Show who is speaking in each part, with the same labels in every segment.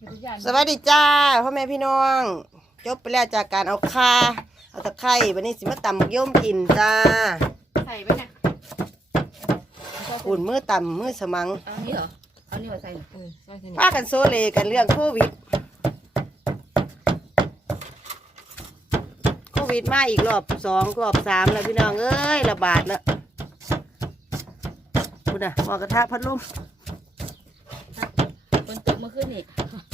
Speaker 1: สวัสดีจ้าพ่อแม่พี่น้องจบไปแล้วจากการเอาข่าเอาตะไคร้วันนี้สิมาตำย่อมกินจ้า
Speaker 2: ใส่ไปเนี่ย
Speaker 1: หุ่นมือต่ำมือสมัง
Speaker 2: เอานี่เหรอเอานี่มาใส่
Speaker 1: พากันโซเลกันเรื่องโควิดมาอีกรอบ2รอบ3แล้วพี่น้องเอ้ยระบาดแล้วคุณน่ะหม้อกระทะพัดลม
Speaker 2: คนตกเมื่อคืนนี่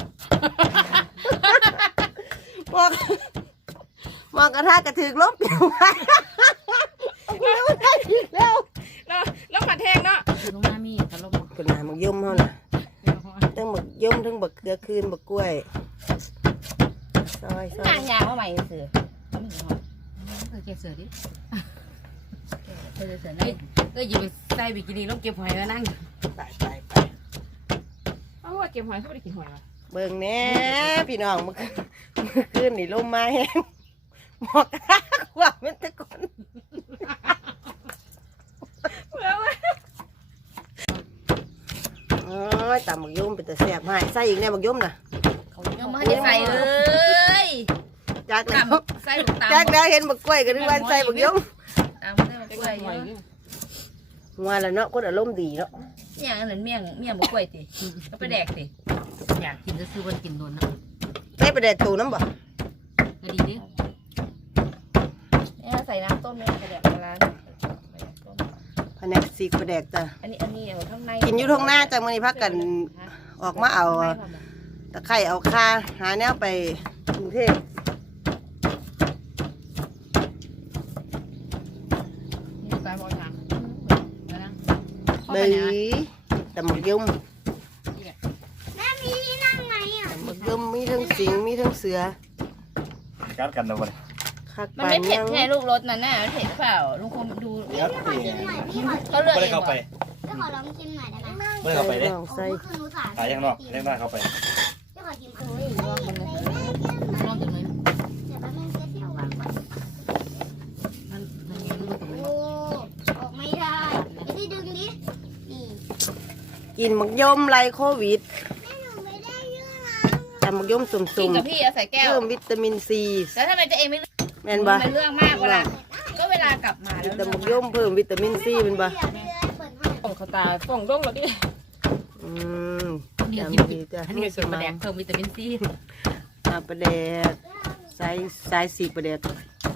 Speaker 1: หม้อกระทะกระถือล้มอยู่ไว้แล้วได้อีก
Speaker 2: แล้วผัดแห้งเนาะลงมามีผัดลม
Speaker 1: คุณน่ะหมักย่อมเท่าน่ะทั้งหมักย่อมทั้งบักเกลือคืนบักกล้วยซอย
Speaker 2: นางยางว่าใหม่เสือเก็บเสือดิเสือนั่งก็หยิบใส่บิกินี่ลงเก็บหอยมานั่ง
Speaker 1: ไป
Speaker 2: เพราะว่าเก็บหอยเขาไม่ได้กินหอยวะ
Speaker 1: เบิ่งแน่พี่น้องเมื่อคืนนี่ลมมาแห้งหมอกกระทะขวบมันตะกอนอ๋อตำบักย่อมเป็นแต่แซ่บให้ใส่อีกแน่บักย่อมน่ะ
Speaker 2: ยังไม่ได้ใส่เลย
Speaker 1: จากแล้ว
Speaker 2: ใส่ลูกตาล
Speaker 1: จากแล้วเห็นบักกล้วยก็นึกว่าใส่บักย่อม
Speaker 2: ตามใส่บักกล้วย
Speaker 1: งัวแล้วเนาะคนอารมณ์ดีเนาะ
Speaker 2: อย่างนั้นเมี่ยงบักกล้วยสิก็ไปแดกสิอยากกินก็ซื้อวันกินโดนนะ
Speaker 1: ได้ไปแดกตูน้ำบ่
Speaker 2: ก็ดีดิเนี่ยใส่น้ำต้มเนี่ยไปแดกร้าน
Speaker 1: แผนกซีกไปแดกจ้ะ
Speaker 2: อันนี้เอาข้างใน
Speaker 1: กินอยู่ท้องหน้าจ้ะมื้อนี้พักกันออกมาเอาตะไคร้เอาข่าหาแนวไปกรุงเทพเบยตำบักย่อม
Speaker 3: แม่มีที่นั่งไหมอ่ะ
Speaker 1: ตำบักย่อมมีทั้งสิงมีทั้งเสือ
Speaker 4: กัดกันนะวัน
Speaker 2: มันไม่เผ็ดไงลูกรสนั่นน่ะเผ็ดเปล่าลุงคมดู
Speaker 3: เขา
Speaker 2: เลือก
Speaker 4: ไม่ได้เข้าไป
Speaker 3: พี่ขอลองชิมหน่อยได้ไหม
Speaker 4: ไม่ได้เข้าไปเลย
Speaker 1: ใส่
Speaker 4: ตายยังนอกเข้าไป
Speaker 3: พี่ขอชิมคืออีกรอบนึง
Speaker 2: ลองถึงไหม
Speaker 3: เดี๋ยวแป๊บนึงเที่ยววางก่อนโอ้ออกไม่ได้ไอ้ที่ดึงดินี่
Speaker 1: กินบักย่อมไล่โควิด
Speaker 3: แม่หนูไม่ได้เรื่องนะ
Speaker 1: ตำบักย่อมสุ่มๆ
Speaker 2: กับพี่เอาใส่แก้ว
Speaker 1: เพิ่มวิตามินซี
Speaker 2: แล้วทำไมจะเองไม่
Speaker 1: แม่นบ่
Speaker 2: ไม่เรื่องมากเวลาก็เวลากลับมาแล้ว
Speaker 1: ตำบักย่อมเพิ่มวิตามินซีเป็นบ่
Speaker 2: เขาตาส่องดงแล้วดิ
Speaker 1: จำดีจ้ะ
Speaker 2: อันนี้ส่วนประแดกเพิ่มวิตามินซี
Speaker 1: ประแดกสายสีประแดก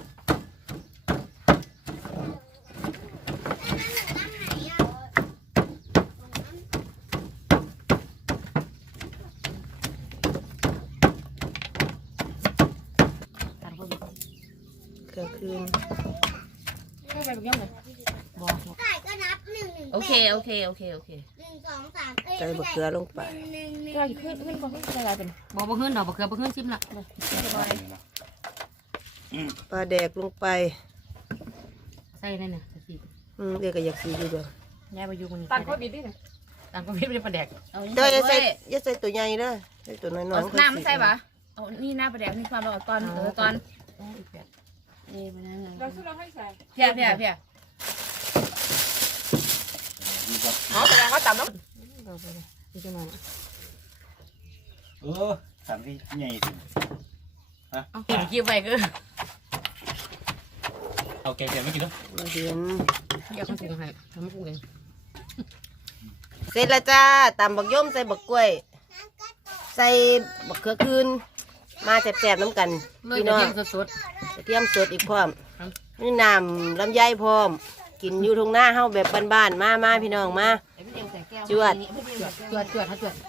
Speaker 1: ก็คืน
Speaker 2: ก็ไปย่อมเลยบอก
Speaker 3: ไก่ก็นับ1
Speaker 2: โอเค1 2 3
Speaker 1: ใส่บักเกลือลงไป
Speaker 2: ก็ขึ้นก็ขึ้นอะไรเป็นบอกขึ้นดอกบักเกลือขึ้นชิมละ
Speaker 1: ปลาแดกลงไป
Speaker 2: ใส่นั่นน่ะสี
Speaker 1: เดี๋ยวก็อยากสีดูด้วย
Speaker 2: ย้ายไปอยู่มันตันก็บิดดิตันก็บิดเป็นปลาแดก
Speaker 1: เดี๋ยวอย่าใส่ตัวใหญ่เด้อใส่ตัวน้อย
Speaker 2: ๆน้ำใส่ปะเอานี่หน้าปลาแดกนี่ความร้อนตอนนี่มันนั่นเราซื้อเราให้ใส่เพียอ๋อแสดงว่าต่ำน้ำ
Speaker 4: สามที่ใหญ่ถึง
Speaker 2: ฮะคิวไปก็
Speaker 4: เอาแกไม่กินแล้ว
Speaker 1: เห็น
Speaker 2: อยากทำกุ้งให้ทำกุ้งเอง
Speaker 1: เสร็จแล้วจ้าตำบักย่อมใส่บักกล้วยใส่บักเขือคืนมาแสบๆน้ำกันพี่น้อง
Speaker 2: สด
Speaker 1: เทียมสดอีกพร้อมนี่น้ำลำไยพร้อมกินอยู่ทงหน้าเฮาแบบบ้านๆมาพี่น้องมาจวด
Speaker 2: จวด